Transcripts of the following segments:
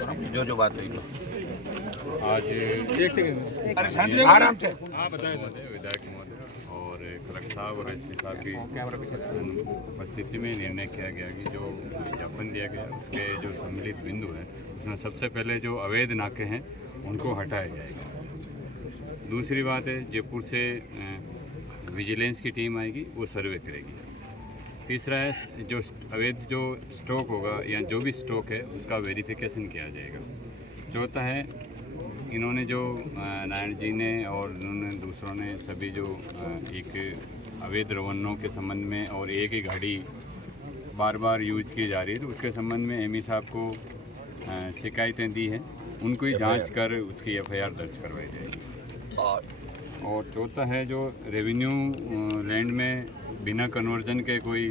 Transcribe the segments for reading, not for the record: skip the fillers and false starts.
जो जो बात हुई तो आज एक सेकंड आराम से विधायक महोदय और कलेक्टर साहब और एसपी साहब की उपस्थिति में निर्णय किया गया कि जो ज्ञापन दिया गया उसके जो सम्मिलित बिंदु है उसमें सबसे पहले जो अवैध नाके हैं उनको हटाया जाएगा। दूसरी बात है, जयपुर से विजिलेंस की टीम आएगी, वो सर्वे करेगी। तीसरा है, जो अवैध जो स्टॉक होगा या जो भी स्टॉक है उसका वेरिफिकेशन किया जाएगा। चौथा है, इन्होंने जो नारायण जी ने और इन्होंने दूसरों ने सभी जो एक अवैध रवानों के संबंध में और एक ही गाड़ी बार बार यूज की जा रही है, तो उसके संबंध में एमई साहब को शिकायतें दी हैं, उनको ही जांच कर उसकी एफआईआर दर्ज करवाई जाएगी। और चौथा है, जो रेवेन्यू लैंड में बिना कन्वर्जन के कोई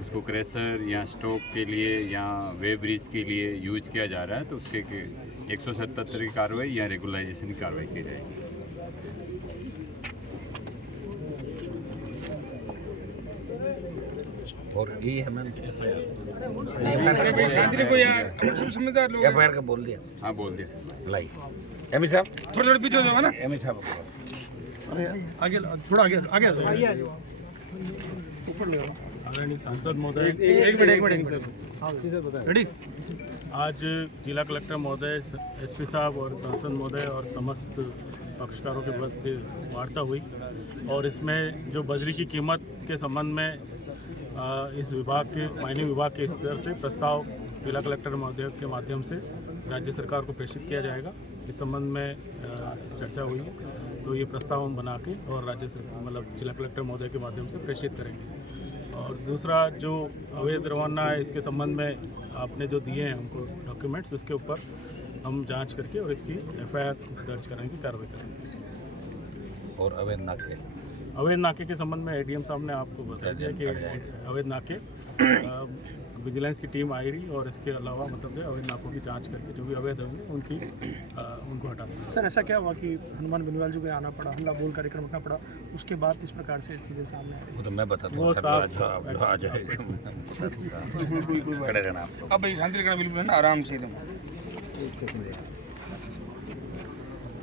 उसको क्रेशर या स्टॉक के लिए या वे ब्रिज के लिए यूज किया जा रहा है, तो उसके 177 की कार्रवाई या रेगुलाइजेशन की कार्रवाई की जाएगी। और ये हमें शांति को यार समझदार लोग एफआईआर का बोल दिया। हाँ, बोल दिया। लाई एमई साहब थोड़ा पीछे हो जाओ ना। एमई साहब अरे आगे थोड़ा आगे आगे ऊपर ले आओ। आदरणीय सांसद महोदय, एक मिनट सर बताएं। रेडी। आज जिला कलेक्टर महोदय, एसपी साहब और सांसद महोदय और समस्त पक्षकारों के मध्य वार्ता हुई और इसमें जो बजरी की कीमत के संबंध में इस विभाग के माइनिंग विभाग के स्तर से प्रस्ताव जिला कलेक्टर महोदय के माध्यम से राज्य सरकार को प्रेषित किया जाएगा। इस संबंध में चर्चा हुई है, तो ये प्रस्ताव हम बना के और राज्य सरकार मतलब जिला कलेक्टर महोदय के माध्यम से प्रेषित करेंगे। और दूसरा, जो अवैध रवाना है, इसके संबंध में आपने जो दिए हैं हमको डॉक्यूमेंट्स, उसके ऊपर हम जांच करके और इसकी एफआईआर दर्ज कराने की कार्रवाई करेंगे। और अवैध नाके के संबंध में एडीएम साहब ने आपको बता दिया कि अवैध नाके विजिलेंस की टीम आई रही और इसके अलावा मतलब अवैध नाकों की जांच करके जो भी अवैध होंगे उनको हटा देंगे। सर ऐसा क्या हुआ कि हनुमान बेनीवाल जी को आना पड़ा, हल्ला बोल कार्यक्रम रखना पड़ा, उसके बाद इस प्रकार से चीज़ें सामने आई? वो तो मैं बताता हूँ, वो साहब आ जाएगा। खड़े रहना आप। अब भाई शांति रखना बिल्कुल ना, आराम से एकदम।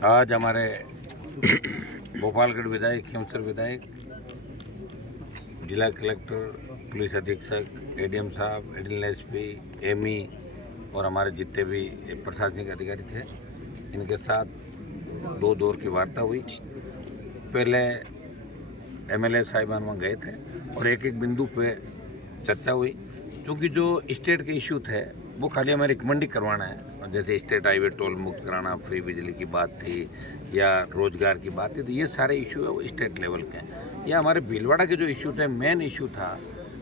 आज हमारे भोपालगढ़ विधायक, खेमसर विधायक, जिला कलेक्टर, पुलिस अधीक्षक, एडीएम साहब, एडिशनल एसपी, एमई और हमारे जितने भी प्रशासनिक अधिकारी थे, इनके साथ 2 दौर की वार्ता हुई। पहले एमएलए साहिबान वहाँ गए थे और एक एक बिंदु पे चर्चा हुई। क्योंकि जो स्टेट के इशू थे वो खाली हमें रिकमेंड ही करवाना है, जैसे स्टेट हाईवे टोल मुक्त कराना, फ्री बिजली की बात थी या रोजगार की बात थी, तो ये सारे इशू है वो स्टेट लेवल के हैं। या हमारे भीलवाड़ा के जो इशू थे, मेन इशू था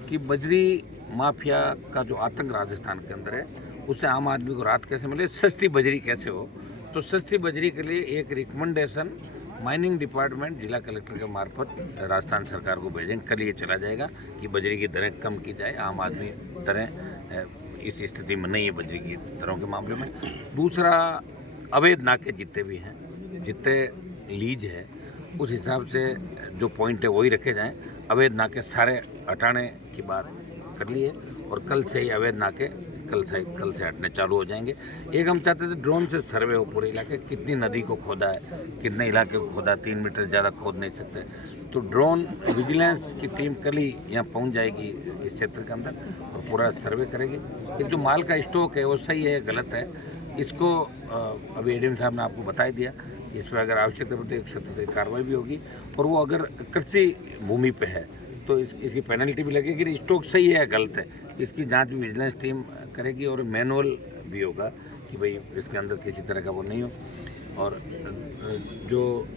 कि बजरी माफिया का जो आतंक राजस्थान के अंदर है, उससे आम आदमी को राहत कैसे मिले, सस्ती बजरी कैसे हो। तो सस्ती बजरी के लिए एक रिकमेंडेशन माइनिंग डिपार्टमेंट जिला कलेक्टर के मार्फत राजस्थान सरकार को भेजेंगे। कल ये चला जाएगा कि बजरी की दरें कम की जाए, आम आदमी दरें इस स्थिति में नहीं है बजरी की दरों के मामले में। दूसरा, अवैध नाके जितने भी हैं, जितने लीज है, उस हिसाब से जो पॉइंट है वही रखे जाएं। अवैध नाके सारे हटाने की बात कर लिए और कल से ही अवैध नाके कल से हटने चालू हो जाएंगे। एक हम चाहते थे ड्रोन से सर्वे हो पूरे इलाके, कितनी नदी को खोदा है, कितने इलाके को खोदा, 3 मीटर ज़्यादा खोद नहीं सकते। तो ड्रोन विजिलेंस की टीम कल ही यहाँ पहुँच जाएगी इस क्षेत्र के अंदर और पूरा सर्वे करेगी। एक जो माल का स्टॉक है वो सही है गलत है, इसको अभी एडीएम साहब ने आपको बता दिया कि इस पर अगर आवश्यकता पड़ती है 177 कार्रवाई भी होगी। और वो अगर कृषि भूमि पे है तो इसकी पेनल्टी भी लगेगी। स्टॉक सही है गलत है, इसकी जांच भी विजिलेंस टीम करेगी और मैनुअल भी होगा कि भाई इसके अंदर किसी तरह का वो नहीं हो। और जो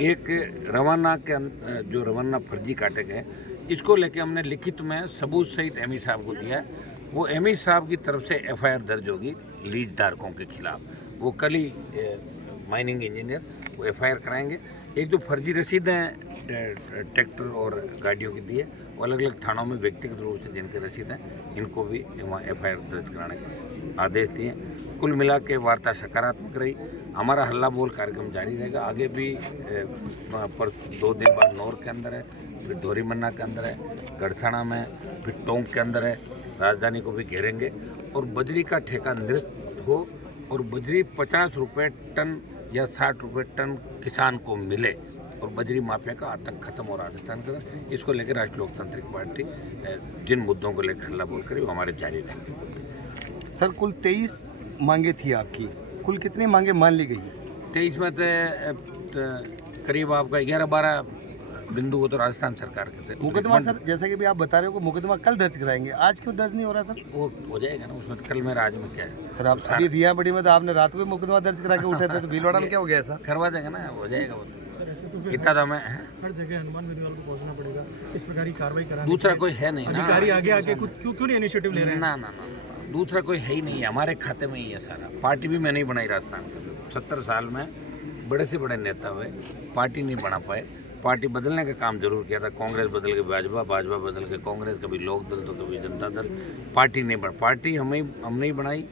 एक रवाना के जो रवाना फर्जी काटे गए, इसको लेके हमने लिखित में सबूत सहित एमई साहब को दिया है। वो एमई साहब की तरफ से एफआईआर दर्ज होगी लीज धारकों के खिलाफ। वो कल ही माइनिंग इंजीनियर वो एफआईआर कराएंगे। एक जो फर्जी रसीदें ट्रैक्टर और गाड़ियों की दी है, वो अलग अलग थानों में व्यक्तिगत रूप से जिनके रसीद हैं, इनको भी वहाँ एफआईआर दर्ज कराने के आदेश दिए। कुल मिला के वार्ता सकारात्मक रही। हमारा हल्ला बोल कार्यक्रम जारी रहेगा। आगे भी पर 2 दिन बाद नौर के अंदर है, फिर धोरीमन्ना के अंदर है, गढ़थाना में, फिर टोंक के अंदर है। राजधानी को भी घेरेंगे और बजरी का ठेका निरस्त हो और बजरी 50 रुपये टन या 60 रुपये टन किसान को मिले और बजरी माफिया का आतंक खत्म हो राजस्थान का। इसको लेकर राष्ट्रीय लोकतांत्रिक पार्टी जिन मुद्दों को लेकर हल्ला बोल करी वो हमारे जारी रहेंगे। सर कुल 23 मांगे थी आपकी, कुल कितनी मांगे मान ली गई? 23 में तो करीब आपका 11-12 बिंदु वो तो राजस्थान सरकार के थे। मुकदमा सर जैसा कि भी आप बता रहे हो, मुकदमा कल दर्ज कराएंगे, आज क्यों दर्ज नहीं हो रहा सर? वो हो जाएगा ना, उसमें तो कल मेरा आज में क्या है सर आप अभी रिया बड़ी में तो आपने रात को ही मुकदमा दर्ज करा के उठे थे, तो भीलवाड़ा में क्या हो गया ऐसा? करवा देंगे ना, हो जाएगा वो। सर ऐसे तो फिर इतना तो हमें हर जगह हनुमान बेनीवाल को पहुंचना पड़ेगा, इस प्रकार की कार्रवाई कराने दूसरा कोई है नहीं ना, अधिकारी आगे आके कुछ क्यों नहीं इनिशिएटिव ले रहे हैं? ना ना ना, दूसरा कोई है ही नहीं है, हमारे खाते में ही है सारा। पार्टी भी मैंने ही बनाई राजस्थान का, 70 साल में बड़े से बड़े नेता हुए, पार्टी नहीं बना पाए। पार्टी बदलने का काम जरूर किया था, कांग्रेस बदल के भाजपा, भाजपा बदल के कांग्रेस, कभी लोक दल तो कभी जनता दल। पार्टी नहीं बना, पार्टी हमने ही बनाई।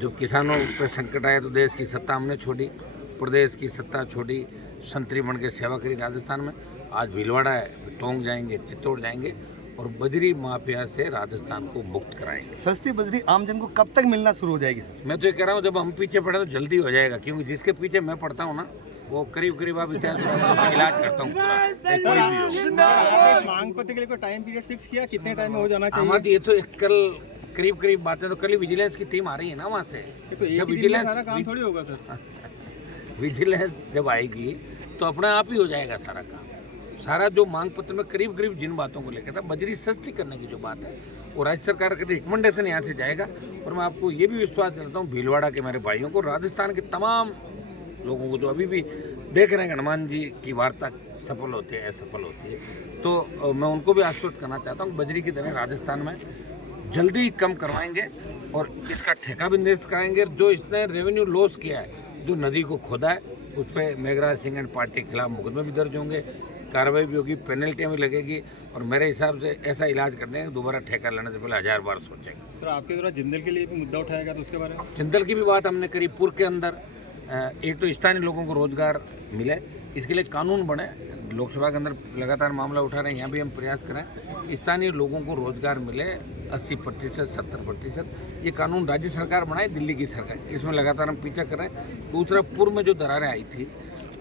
जब किसानों पर संकट आया तो देश की सत्ता हमने छोड़ी, प्रदेश की सत्ता छोड़ी, संतरी बन के सेवा करी राजस्थान में। आज भीलवाड़ा है, टोंक जाएंगे, चित्तौड़ जाएंगे और बजरी माफिया से राजस्थान को मुक्त कराएंगे। सस्ती बजरी आम जन को कब तक मिलना शुरू हो जाएगी सर? मैं तो ये कह रहा हूँ जब हम पीछे पड़े तो जल्दी हो जाएगा, क्योंकि जिसके पीछे मैं पड़ता हूँ ना वो करीब आप इतिहास का इलाज करता हूँ पूरा, कोई भी हो। मांग पत्र के लिए कोई टाइम पीरियड फिक्स किया, कितने टाइम में हो जाना चाहिए? हमारी ये तो कल करीब बातें तो कल ही विजिलेंस की टीम आ रही है ना वहाँ से। तो एक ही दिन में सारा काम थोड़ी होगा सर। विजिलेंस जब आएगी तो अपने आप ही हो जाएगा सारा काम। सारा जो मांग पत्र में करीब जिन बातों को लेकर था, बजरी सस्ती करने की जो बात है वो राज्य सरकार के रिकमेंडेशन यहाँ से जाएगा। और मैं आपको ये भी विश्वास दिलाता हूँ, भीलवाड़ा के मेरे भाइयों को, राजस्थान के तमाम लोगों को जो अभी भी देख रहे हैं हनुमान जी की वार्ता सफल होती है, असफल होती है, तो मैं उनको भी आश्वस्त करना चाहता हूँ बजरी की दरें राजस्थान में जल्दी कम करवाएंगे और इसका ठेका भी निर्धारित कराएंगे। जो इसने रेवेन्यू लॉस किया है, जो नदी को खोदा है, उस पर मेघराज सिंह एंड पार्टी के खिलाफ मुकदमे भी दर्ज होंगे, कार्रवाई भी होगी, पेनल्टियाँ भी लगेगी और मेरे हिसाब से ऐसा इलाज कर देंगे दोबारा ठेका लेने से पहले 1000 बार सोचेंगे। सर आपके द्वारा जिंदल के लिए भी मुद्दा उठाया गया, तो उसके बारे में? जिंदल की भी बात हमने करी। पूर्व के अंदर एक तो स्थानीय लोगों को रोजगार मिले, इसके लिए कानून बने। लोकसभा के अंदर लगातार मामला उठा रहे हैं, यहाँ भी हम प्रयास करें स्थानीय लोगों को रोजगार मिले 80%, 70%। ये कानून राज्य सरकार बनाए, दिल्ली की सरकार, इसमें लगातार हम पीछा कर रहे हैं। दूसरा, पूर्व में जो दरारें आई थी,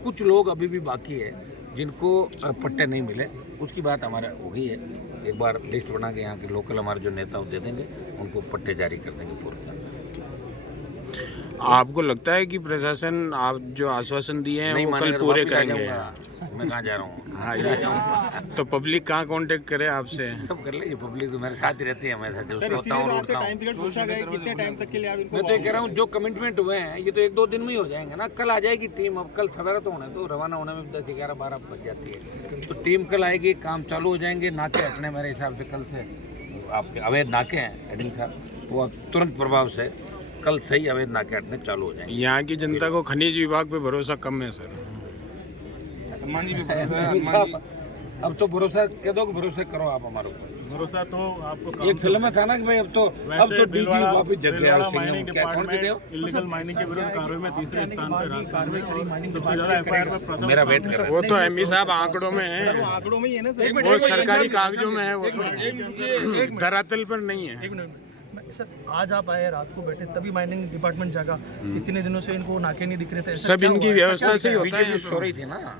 कुछ लोग अभी भी बाकी है जिनको पट्टे नहीं मिले, उसकी बात हमारा हो गई है। एक बार लिस्ट बना के यहाँ के लोकल हमारे जो नेता दे देंगे, उनको पट्टे जारी कर देंगे पूर्व के अंदर। आपको लगता है कि प्रशासन आप जो आश्वासन दिए हैं वो कल पूरे करेंगे? मैं कहाँ जा रहा हूँ? हाँ जी, तो पब्लिक कहाँ कांटेक्ट करे आपसे? सब कर ले, ये पब्लिक तो मेरे साथ ही रहती है हमेशा, जो सोता हूँ उठता हूँ। कितने टाइम तक के लिए आप इनको? मैं तो ये कह रहा हूँ जो कमिटमेंट हुए हैं ये तो 1-2 दिन में ही हो जाएंगे ना। कल आ जाएगी टीम, अब कल सवेरा तो होने तो रवाना होने में 10, 11, 12 बज जाती है, तो टीम कल आएगी, काम चालू हो जाएंगे। नाके हटने मेरे हिसाब से कल से आपके अवैध नाके हैं एडमिन साहब, वो अब तुरंत प्रभाव से कल सही अवैध नाके हटने चालू हो जाएंगे। यहाँ की जनता को खनिज विभाग पे भरोसा कम है सर। अब तो भरोसा कह दो कि भरोसा करो आप हमारे ऊपर। भरोसा तो आपको ये फिल्म में था ना कि भाई अब तो डीजी वापस जग गया उस सिंह में। क्या कौन थे वो? इलीगल माइनिंग के विरुद्ध कार्रवाई में तीसरे स्थान पर राजस्थान में सबसे ज्यादा एफआईआर में प्रथम। मेरा वेट कर रहा है। वो तो एमई साहब आंकड़ों में है, आंकड़ों में ही है ना सर, वो सरकारी कागजों में है, वो तो धरातल पर नहीं है। एक मिनट सर, आज आप आए, रात को बैठे, तभी माइनिंग डिपार्टमेंट जागा। इतने दिनों से इनको नाके नहीं दिख रहे थे, सब इनकी व्यवस्था से ही होता है। बीजेपी सो रही थी ना,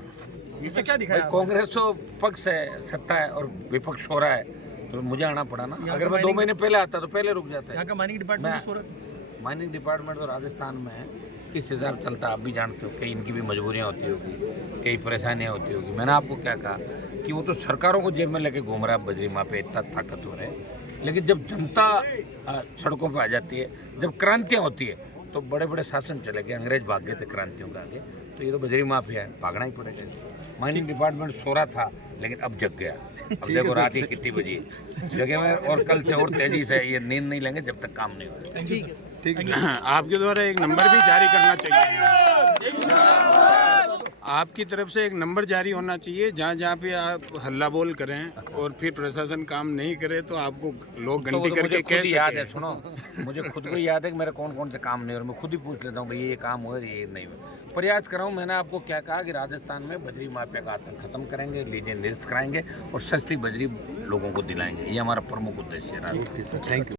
ऐसा क्या दिखाया? कांग्रेस तो पक्ष है, सत्ता है और विपक्ष हो रहा है, तो मुझे आना पड़ा ना। अगर मैं 2 महीने पहले आता तो पहले रुक जाता है। यहाँ का माइनिंग डिपार्टमेंट माइनिंग डिपार्टमेंट तो राजस्थान में है, किस हिसाब से चलता आप भी जानते हो। कई इनकी भी मजबूरियाँ होती होगी, कई परेशानियाँ होती होगी। मैंने आपको क्या कहा कि वो तो सरकारों को जेब में लेके घूम रहा है, बजरी माफिया इतना ताकतवर है। लेकिन जब जनता सड़कों पर आ जाती है, जब क्रांतियाँ होती है, तो बड़े बड़े शासन चले गए, अंग्रेज भाग गए थे क्रांतियों के आगे, तो ये तो बजरी माफिया है, भागना ही पड़ेगा। माइनिंग डिपार्टमेंट सो रहा था लेकिन अब जग गया। अब देखो रात ही कितनी बजी जगह में, और कल से और तेजी से ये नींद नहीं लेंगे जब तक काम नहीं होगा। ठीक है। आपके द्वारा एक नंबर भी जारी करना चाहिए, आपकी तरफ से एक नंबर जारी होना चाहिए, जहाँ जहाँ पे आप हल्ला बोल करें और फिर प्रशासन काम नहीं करे तो आपको लोग तो घंटी करके मुझे खुद कह याद है, सकें। सुनो, मुझे खुद को याद है कि मेरे कौन कौन से काम नहीं हो रहे। मैं खुद ही पूछ लेता हूँ भाई ये काम हुआ, ये नहीं हुआ। प्रयास कर रहा हूँ। मैंने आपको क्या कहा कि राजस्थान में बजरी माफिया का आतंक खत्म करेंगे, लीजें निरस्त कराएंगे और सस्ती बजरी लोगों को दिलाएंगे। ये हमारा प्रमुख उद्देश्य है। Thank you.